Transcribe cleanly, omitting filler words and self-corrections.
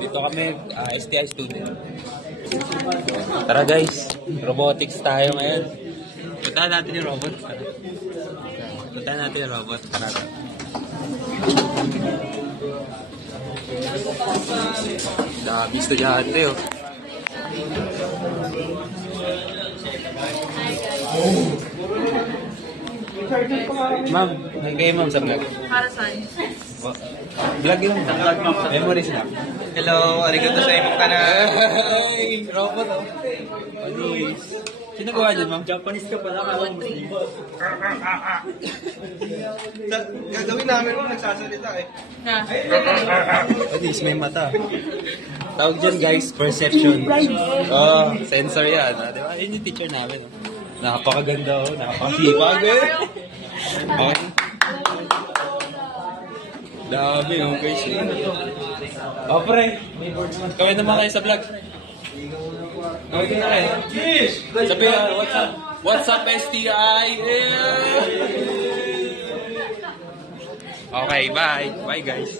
Dito kami, STI student. Tara guys, robotics tayo ngayon. Puntahan natin yung robot. Puntahan natin yung robot. Tara. Dami estudyante oh. Ma'am, kayo ma'am sa vlog. Para saan? Vlog yun. Vlog ma'am sa memories lang. Hello, arigato sa imong tanan. Hey, robot oh. Luis. Sino gawa dyan ma'am? Japanese ka pala, kala mo Muslim. Gagawin namin kung nagsasalita eh. Na. At may mata. Tawag dyan guys, perception. Oh, sensor yan. Diba? Yun yung teacher namin. Oh. Napakaganda oh, napakasipag eh. Okay. Dami oh, guys. Oh, pre. Kawin naman kayo sa vlog. Kawin na kayo. Sabi na, what's up STI? Okay, bye. Bye guys.